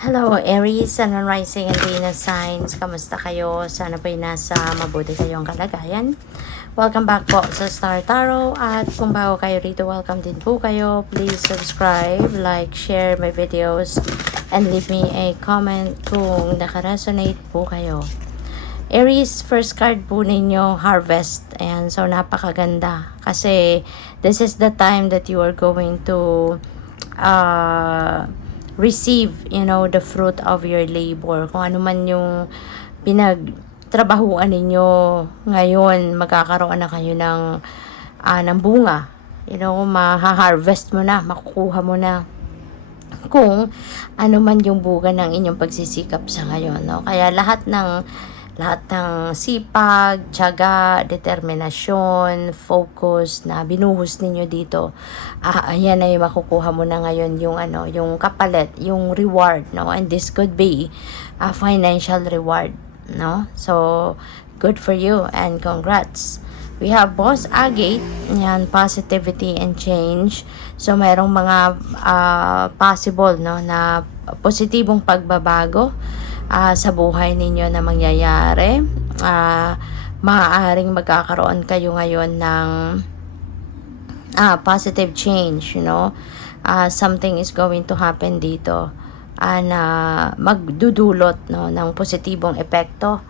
Hello Aries, Sun, Moon, Rising and Venus signs. Kamusta kayo? Sana po'y nasa mabuti kayong kalagayan. Welcome back po sa Star Tarot. At kung bago kayo rito, welcome din po kayo. Please subscribe, like, share my videos, and leave me a comment kung nakaresonate po kayo. Aries, first card po ninyo, Harvest. Ayan, so napakaganda. Kasi this is the time that you are going to receive, the fruit of your labor. Kung ano man yung pinagtrabahuan ninyo ngayon, magkakaroon na kayo ng bunga. Maha-harvest mo na, makukuha mo na kung ano man yung bunga ng inyong pagsisikap sa ngayon, no? Kaya lahat ng sipag, tiyaga, determinasyon, focus na binuhos ninyo dito, ayan ay makukuha mo na ngayon yung kapalit, yung reward, no? And this could be a financial reward, no? So, good for you and congrats. We have Boss Agate, yan, positivity and change. So, mayroong mga possible, no, na positibong pagbabago sa buhay ninyo na mangyayari. Maaaring magkakaroon kayo ngayon ng positive change, something is going to happen dito na magdudulot, no, ng positibong epekto,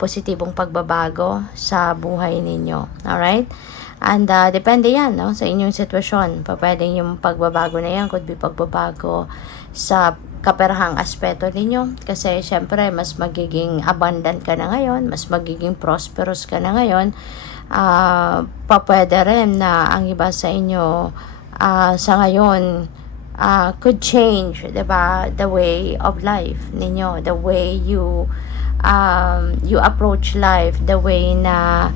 positibong pagbabago sa buhay ninyo. Alright? And depende yan, no, sa inyong sitwasyon. Pwedeng yung pagbabago na yan could be pagbabago sa kaperahang aspeto ninyo, kasi syempre mas magiging abundant ka na ngayon, mas magiging prosperous ka na ngayon. Pwede rin na ang iba sa inyo sa ngayon could change, diba, the way of life ninyo, the way you approach life, the way na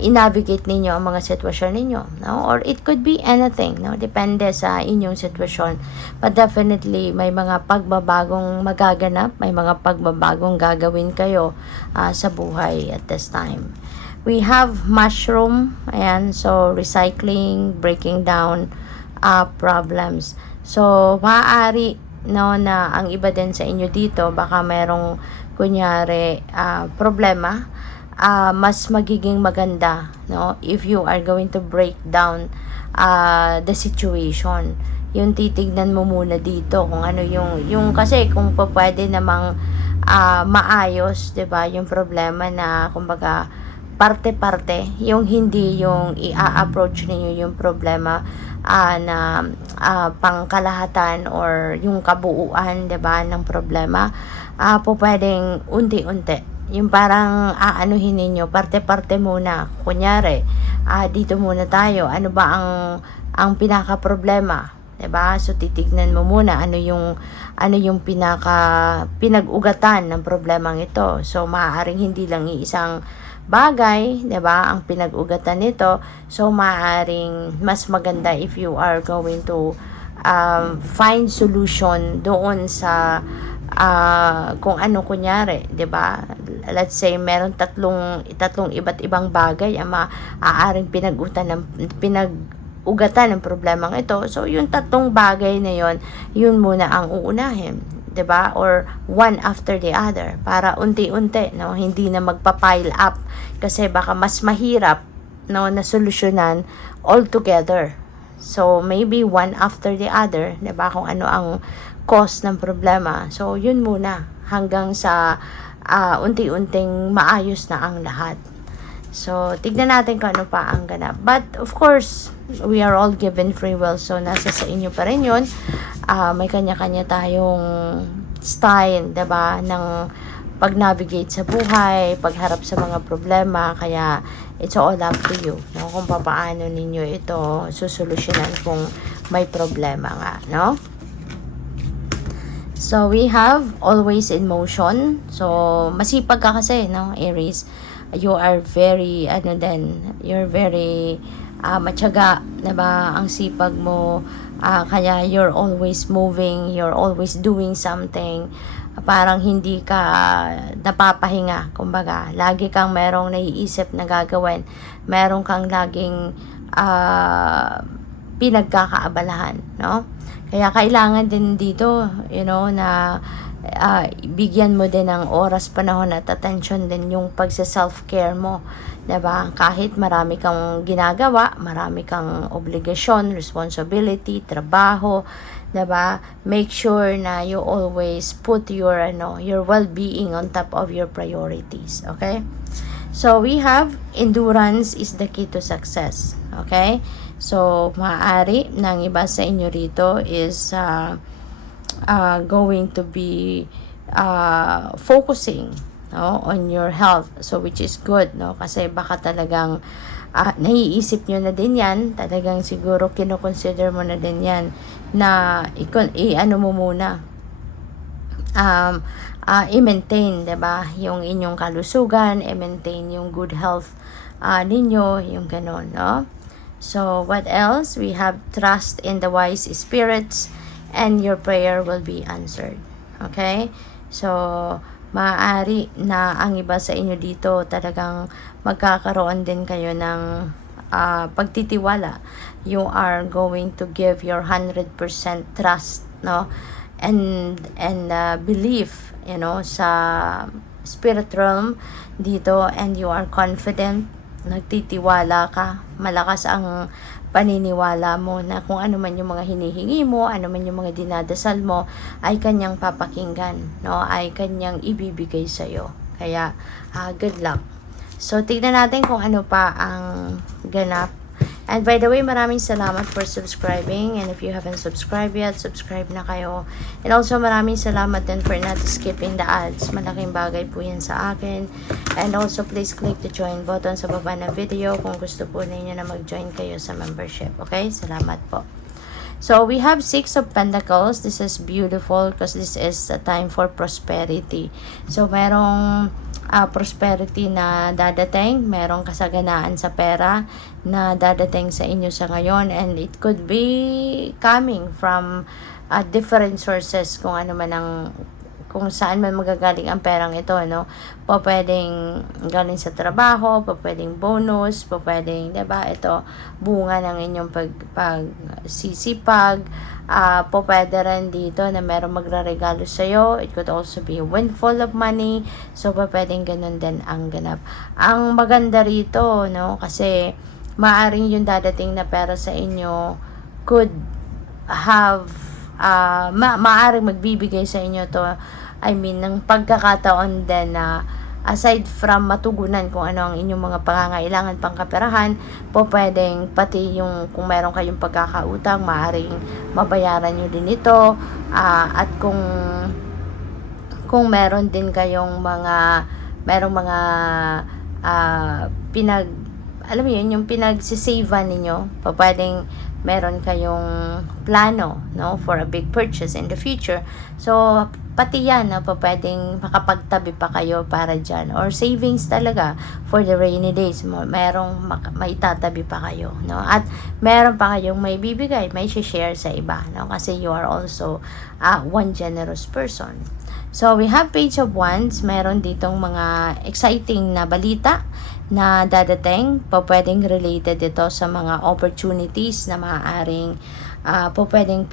i-navigate ninyo ang mga sitwasyon ninyo, no? Or it could be anything, no? Depende sa inyong sitwasyon. But definitely, may mga pagbabagong magaganap, may mga pagbabagong gagawin kayo sa buhay at this time. We have mushroom, ayan, so recycling, breaking down problems. So, maaari, no, na ang iba din sa inyo dito, baka merong kunyari problema, mas magiging maganda, no, if you are going to break down the situation. Yung titignan mo muna dito kung ano yung kasi kung pwede namang maayos, 'di ba, yung problema na kumbaga parte-parte, yung hindi yung i-approach niyo yung problema na pangkalahatan or yung kabuuan, 'di ba, ng problema. Pwedeng unti-unti, yung parang aanuhin ninyo, parte-parte muna. Kunyari, dito muna tayo. Ano ba ang pinaka problema? 'Di ba? So titignan mo muna ano yung pinag-ugatan ng problemang ito. So maaaring hindi lang iisang bagay, 'di ba, ang pinag-ugatan nito. So maaaring mas maganda if you are going to find solution doon sa kung ano, kunyari, 'di ba? Let's say meron tatlong iba't ibang bagay ang maaaring pinag-ugatan ng problemang ito. So yung tatlong bagay na yun muna ang uunahin, 'di ba? Or one after the other, para unti-unti, no, hindi na magpa-pile up, kasi baka mas mahirap, no, na solusyonan all together. So maybe one after the other, 'di ba, kung ano ang cause ng problema. So yun muna hanggang sa unti-unting maayos na ang lahat. So tignan natin kung ano pa ang ganap. But of course, we are all given free will, so nasa sa inyo pa rin yun. May kanya-kanya tayong style, 'di ba, ng pag-navigate sa buhay, pagharap sa mga problema. Kaya it's all up to you, no, kung paano ninyo ito susolusyonan kung may problema nga, no? So we have always in motion. So masipag ka kasi, no, Aries. You are very you're very matyaga, 'di ba? Ang sipag mo, kaya you're always moving, you're always doing something. Parang hindi ka napapahinga, kumbaga. Lagi kang merong naiisip na gagawin. Meron kang laging pinagkakaabalahan, no? Kaya kailangan din dito, na bigyan mo din ng oras, panahon at attention din yung pagsa-self-care mo, 'di ba? Kahit marami kang ginagawa, marami kang obligasyon, responsibility, trabaho, 'di ba? Make sure na you always put your well-being on top of your priorities, okay? So we have endurance is the key to success, okay? So maaari ng iba sa inyo rito is going to be focusing, no, on your health, so which is good, no, kasi baka talagang naiisip nyo na din yan, talagang siguro kinoconsider mo na din yan na ano mo muna, i-maintain, diba, yung inyong kalusugan, i-maintain yung good health ninyo, yung ganon, no? So what else? We have trust in the wise spirits and your prayer will be answered. Okay? So, maaari na ang iba sa inyo dito talagang magkakaroon din kayo ng pagtitiwala. You are going to give your 100% trust, no? And belief, sa spirit realm dito, and you are confident, nagtitiwala ka, malakas ang paniniwala mo na kung ano man yung mga hinihingi mo, ano man yung mga dinadasal mo, ay kanyang papakinggan, no? Ay kanyang ibibigay sa'yo. Kaya, good luck. So, tignan natin kung ano pa ang ganap. And by the way, maraming salamat for subscribing. And if you haven't subscribed yet, subscribe na kayo. And also, maraming salamat din for not skipping the ads. Malaking bagay po yan sa akin. And also, please click the join button sa baba ng video kung gusto po ninyo na mag-join kayo sa membership. Okay? Salamat po. So, we have 6 of Pentacles. This is beautiful because this is a time for prosperity. So, merong prosperity na dadating, merong kasaganaan sa pera na dadating sa inyo sa ngayon, and it could be coming from different sources, kung ano man kung saan man magagaling ang perang ito, no? Pwedeng galing sa trabaho, pwedeng bonus, pwedeng, 'di ba? Ito bunga ng inyong pagsisipag. Pwede rin dito na merong magraregalo sa iyo. It could also be a windfall of money. So pwedeng ganun din ang ganap. Ang maganda rito, no? Kasi maaring yung dadating na pera sa inyo could have maaring magbibigay sa inyo to, ng pagkakataon din na aside from matugunan kung ano ang inyong mga pangangailangan pangkaperahan, pwedeng pati yung kung meron kayong pagkakautang, maaring mabayaran nyo din ito, at kung meron din kayong merong mga alam mo yun, yung pinagsisave ninyo, pwedeng meron kayong plano, no, for a big purchase in the future. So, pati yan, no, pwedeng makapagtabi pa kayo para dyan. Or savings talaga for the rainy days. Merong maitatabi pa kayo, no? At meron pa kayong may bibigay, may share sa iba, no? Kasi you are also one generous person. So, we have Page of Wands. Meron ditong mga exciting na balita na dadating. Pwedeng related ito sa mga opportunities na maaaring pwedeng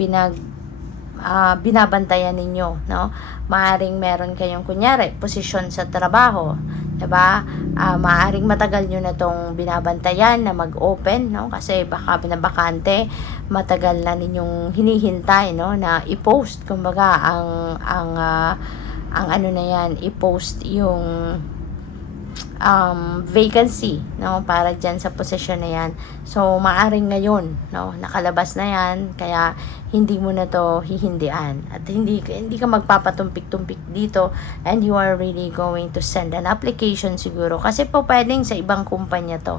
binabantayan ninyo, no? Maaaring meron kayong kunyari posisyon sa trabaho, 'di ba? Maaaring matagal niyo na tong binabantayan na mag-open, no? Kasi baka binabakante, matagal na ninyong hinihintay, no, na i-post kumbaga ang ano na 'yan, i-post yung vacancy, no, para dyan sa posisyon na yan. So, maaring ngayon, no, nakalabas na yan, kaya hindi mo na to hihindian. At hindi ka magpapatumpik-tumpik dito, and you are really going to send an application siguro. Kasi pwedeng sa ibang kumpanya to,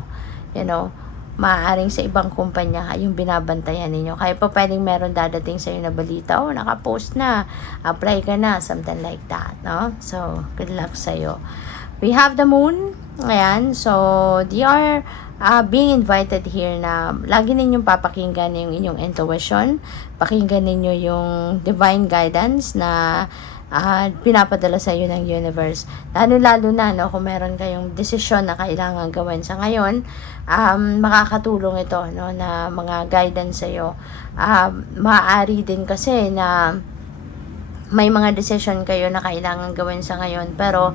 maaaring sa ibang kumpanya yung binabantayan ninyo. Kaya pwedeng meron dadating sa'yo na balita, nakapost na, apply ka na, something like that, no? So, good luck sa'yo. We have the moon. Ayan. So, they are being invited here na lagi ninyong papakinggan yung inyong intuition. Pakinggan ninyo yung divine guidance na pinapadala sa iyo ng universe. Lalo na, no, kung meron kayong desisyon na kailangan gawin sa ngayon, makakatulong ito, no, na mga guidance sa iyo. Maaari din kasi na may mga decision kayo na kailangan gawin sa ngayon, pero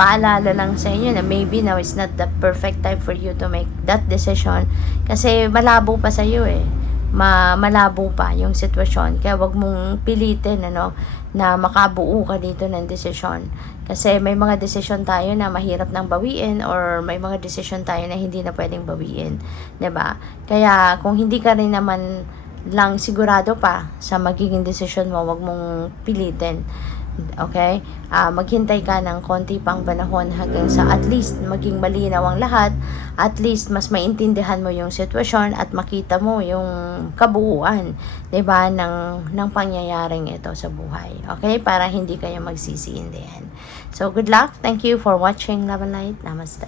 paalala lang sa inyo na maybe now is not the perfect time for you to make that decision kasi malabo pa sa iyo malabo pa yung sitwasyon, kaya wag mong pilitin na makabuo ka dito ng desisyon kasi may mga desisyon tayo na mahirap nang bawiin or may mga desisyon tayo na hindi na pwedeng bawiin, 'di ba? Kaya kung hindi ka rin naman lang sigurado pa sa magiging desisyon mo, wag mong pilitin. Okay? Maghintay ka ng konti pang panahon hanggang sa at least maging malinaw ang lahat, at least mas maintindihan mo yung sitwasyon at makita mo yung kabuuan, 'di ba, ng pangyayaring ito sa buhay. Okay? Para hindi kayo magsisi in the end. So, good luck. Thank you for watching Love and Light. Namaste.